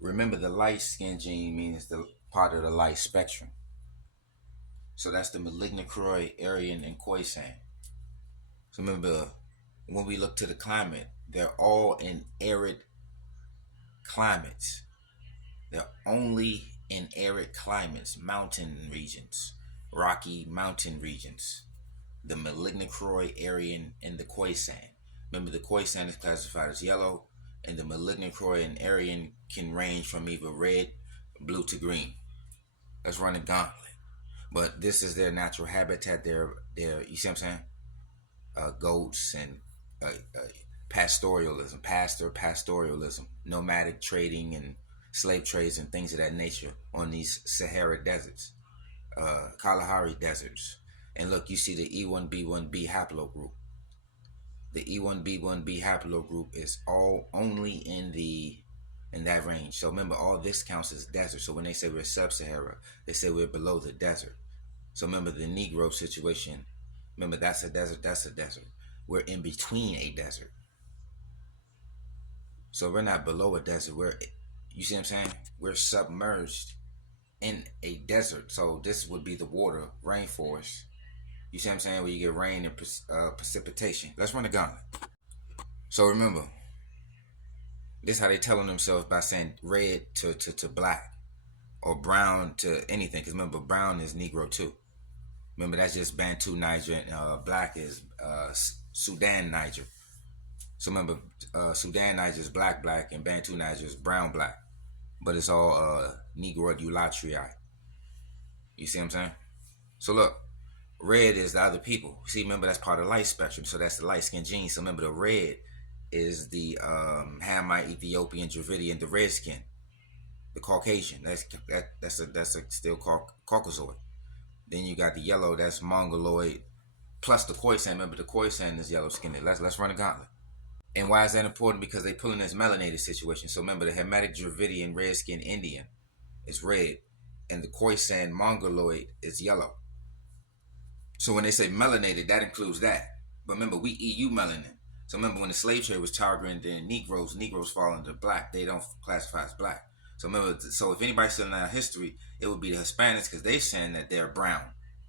Remember, the light skin gene means the part of the light spectrum. So that's the malignocroid, Aryan, and Khoisan. So remember, when we look to the climate, they're all in arid climates. They're only in arid climates, mountain regions, rocky mountain regions. The malignocroid, Aryan, and the Khoisan. Remember, the Khoisan is classified as yellow, and the malignocroid and Aryan can range from either red, blue to green. Let's run a gauntlet. But this is their natural habitat. You see what I'm saying? Goats and pastoralism, nomadic trading and slave trades and things of that nature on these Sahara deserts, Kalahari deserts. And look, you see the E1B1B haplogroup. The E1B1B haplogroup is all only in that range. So remember, all this counts as desert. So when they say we're sub-Sahara, they say we're below the desert. So remember the Negro situation. Remember, that's a desert. We're in between a desert. So we're not below a desert. You see what I'm saying? We're submerged in a desert. So this would be the water, rainforest. You see what I'm saying? Where you get rain and precipitation. Let's run a gauntlet. So remember, this is how they telling themselves by saying red to black or brown to anything. Because remember, brown is Negro too. Remember, that's just Bantu Niger, and black is Sudan Niger. So remember, Sudan Niger is black, and Bantu Niger is brown, black. But it's all Negroid Ulatriae. You see what I'm saying? So look, red is the other people. See, remember, that's part of the light spectrum. So that's the light skin gene. So remember, the red is the Hamite, Ethiopian, Dravidian, the red skin, the Caucasian. That's still Caucasoid. Then you got the yellow, that's Mongoloid, plus the Khoisan. Remember, the Khoisan is yellow skinned. Let's run a gauntlet. And why is that important? Because they pulling this melanated situation. So remember, the Hamitic Dravidian red skinned Indian is red, and the Khoisan Mongoloid is yellow. So when they say melanated, that includes that. But remember, we EU melanin. So remember, when the slave trade was targeting the Negroes fall into black. They don't classify as black. So remember, so if anybody's still in our history, it would be the Hispanics, because they're saying that they're brown,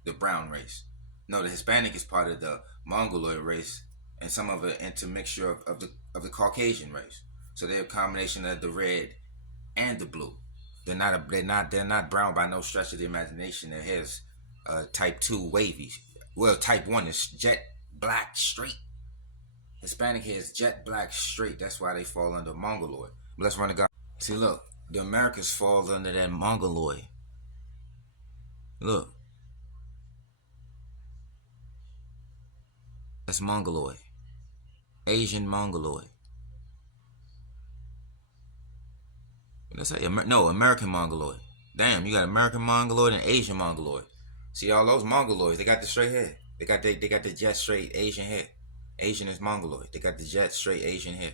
the brown race. No, the Hispanic is part of the Mongoloid race, and some of it intermixture of the Caucasian race. So they're a combination of the red and the blue. They're not brown by no stretch of the imagination. Their hair is type 2 wavy. Well, type 1 is jet black straight. Hispanic hair is jet black straight. That's why they fall under Mongoloid. But let's run a guy. See, look. The Americas falls under that Mongoloid. Look. That's Mongoloid. Asian Mongoloid. Let's say American Mongoloid. Damn, you got American Mongoloid and Asian Mongoloid. See, all those Mongoloids, they got the straight hair. They got the jet straight Asian hair. Asian is Mongoloid. They got the jet straight Asian hair.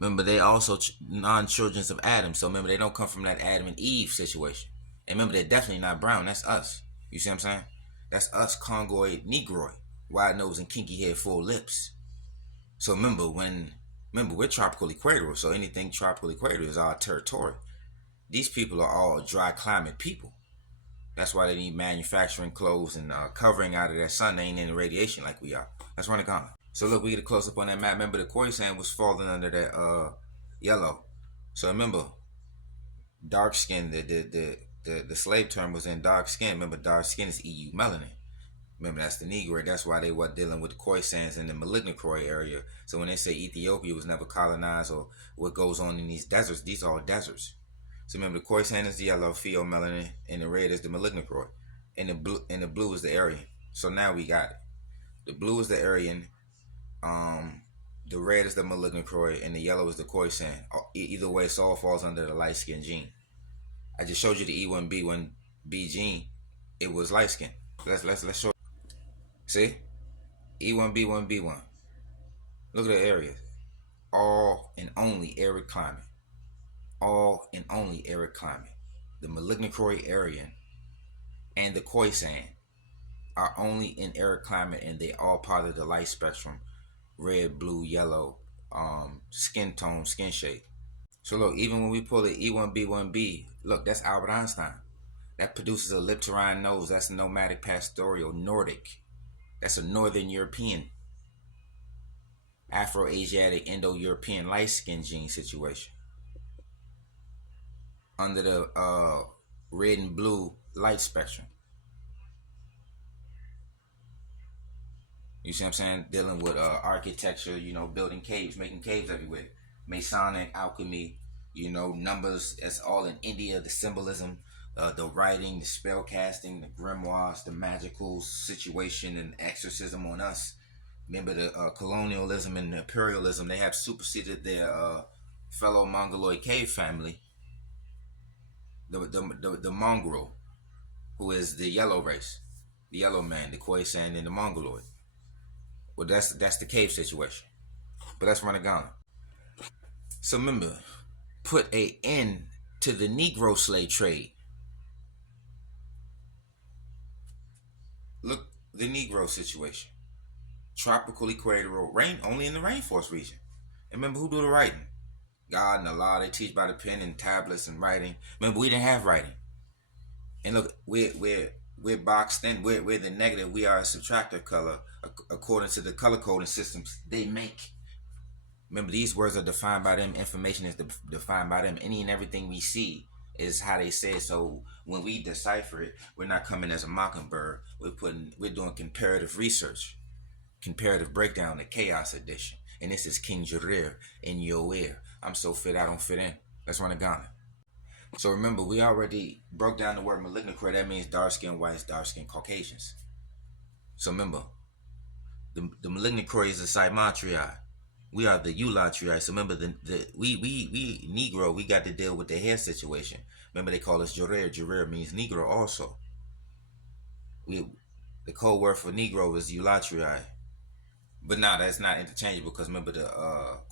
Remember, they also non-children of Adam. So remember, they don't come from that Adam and Eve situation. And remember, they're definitely not brown. That's us. You see what I'm saying? That's us, Congoid, Negroid. Wide nose and kinky hair, full lips. So remember, we're tropical equatorial. So anything tropical equatorial is our territory. These people are all dry climate people. That's why they need manufacturing clothes and covering out of that sun. They ain't in the radiation like we are. Let's run a gauntlet. So look, we get a close up on that map. Remember, the Khoisan was falling under that yellow. So remember, dark skin. The slave term was in dark skin. Remember, dark skin is EU melanin. Remember, that's the Negro. That's why they were dealing with the Khoisans in the malignocroid area. So when they say Ethiopia was never colonized or what goes on in these deserts, these are all deserts. So remember, the Khoisan is the yellow, pheomelanin, and the red is the malignocroid, and the blue is the Aryan. So now we got it. The blue is the Aryan. The red is the malignocroid, and the yellow is the Khoisan. Either way, it all falls under the light skin gene. I just showed you the E1B1B gene. It was light skin. Let's show. See, E1B1B1. Look at the areas. All and only arid climate. All and only arid climate. The malignocroid Aryan and the Khoisan are only in arid climate, and they all part of the light spectrum. Red, blue, yellow, skin tone, skin shade. So look, even when we pull the E1B1B, look, that's Albert Einstein. That produces a elliptirine nose. That's a nomadic pastoral Nordic. That's a Northern European, Afro-Asiatic, Indo-European light skin gene situation. Under the red and blue light spectrum. You see what I'm saying? Dealing with architecture, building caves, making caves everywhere. Masonic, alchemy, numbers. That's all in India. The symbolism, the writing, the spell casting, the grimoires, the magical situation and exorcism on us. Remember the colonialism and the imperialism, they have superseded their fellow Mongoloid cave family, the mongrel, who is the yellow race, the yellow man, the Khoisan and the Mongoloid. Well, that's the cave situation. But let's run a gauntlet. So remember, put a end to the Negro slave trade. Look, the Negro situation. Tropical equatorial rain, only in the rainforest region. And remember, who do the writing? God and Allah. They teach by the pen and tablets and writing. Remember, we didn't have writing. And look, we're boxed in. We're the negative. We are a subtractive color according to the color coding systems they make. Remember, these words are defined by them. Information is defined by them. Any and everything we see is how they say it. So when we decipher it, we're not coming as a mockingbird. We're doing comparative research, comparative breakdown, the chaos edition. And this is King Jarir in your ear. I'm so fit I don't fit in. Let's run a gauntlet. So remember, we already broke down the word malignocroy. That means dark-skinned whites, dark-skinned Caucasians. So remember, the malignocroy is the Cymatriad. We are the Eulatriae. So remember, we Negro, we got to deal with the hair situation. Remember, they call us Jarir. Jarir means Negro also. The code word for Negro is Eulatriae. But now that's not interchangeable because remember the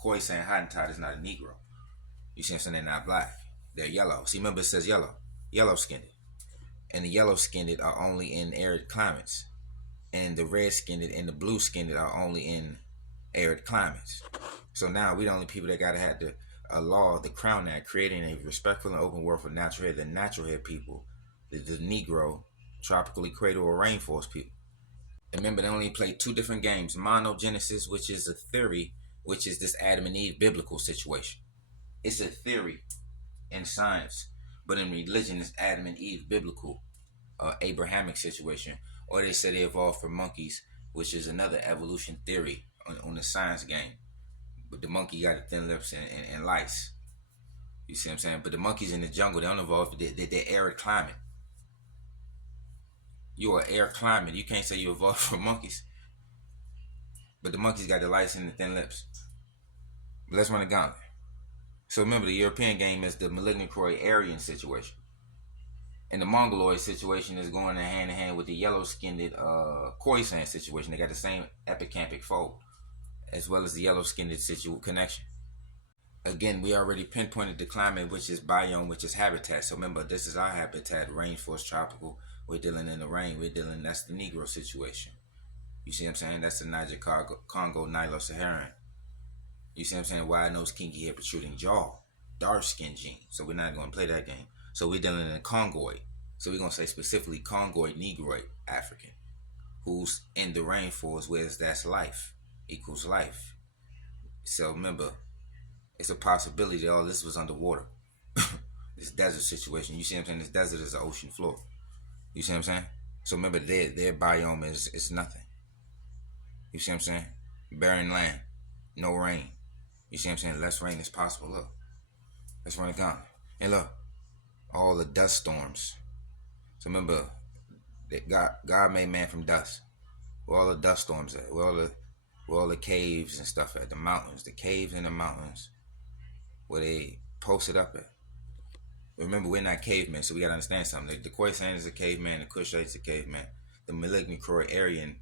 Khoisan Hottentot is not a Negro. You see what I'm saying? They're not black. They're yellow. See, remember it says yellow. Yellow-skinned. And the yellow-skinned are only in arid climates. And the red-skinned and the blue-skinned are only in arid climates. So now we the only people that gotta have a law, the Crown Act, creating a respectful and open world for natural hair, the natural hair people, the Negro, tropical equatorial rainforest people. Remember, they only play two different games. Monogenesis, which is a theory, which is this Adam and Eve biblical situation. It's a theory in science, but in religion, it's Adam and Eve biblical, Abrahamic situation. Or they say they evolved from monkeys, which is another evolution theory on the science game. But the monkey got the thin lips and lice. You see what I'm saying? But the monkeys in the jungle, they don't evolve. They're arid climate. You are air climate. You can't say you evolved from monkeys. But the monkeys got the lice and the thin lips. But let's run a gauntlet. So remember, the European game is the malignocroy Aryan situation. And the Mongoloid situation is going hand in hand with the yellow-skinned Khoisan situation. They got the same epicampic fold, as well as the yellow-skinned connection. Again, we already pinpointed the climate, which is biome, which is habitat. So remember, this is our habitat, rainforest, tropical. We're dealing in the rain. That's the Negro situation. You see what I'm saying? That's the Niger, Congo, Nilo-Saharan. You see what I'm saying? Wide-nosed, kinky hair, protruding jaw. Dark-skinned gene. So we're not going to play that game. So we're dealing in a Congoid. So we're going to say specifically Congoid, Negroid, African. Who's in the rainforest, where that's life. Equals life. So remember, it's a possibility that all this was underwater. This desert situation. You see what I'm saying? This desert is the ocean floor. You see what I'm saying? So remember, their biome is nothing. You see what I'm saying? Barren land. No rain. You see what I'm saying? Less rain is possible. Look. Let's run a gauntlet. And look. All the dust storms. So remember, that God made man from dust. Where all the dust storms at? Where all the caves and stuff at? The mountains. The caves and the mountains. Where they posted up at. Remember, we're not cavemen, so we gotta understand something. The Khoisan is a caveman, the Kushite is a caveman. The malignocroy Aryan,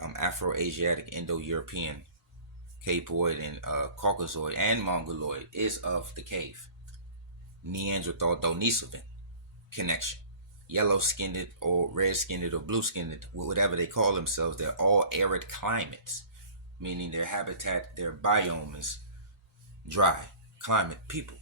Afro-Asiatic, Indo-European, Capoid, and Caucasoid, and Mongoloid is of the cave. Neanderthal Denisovan connection. Yellow-skinned or red-skinned or blue-skinned, whatever they call themselves, they're all arid climates, meaning their habitat, their biome is dry, climate people.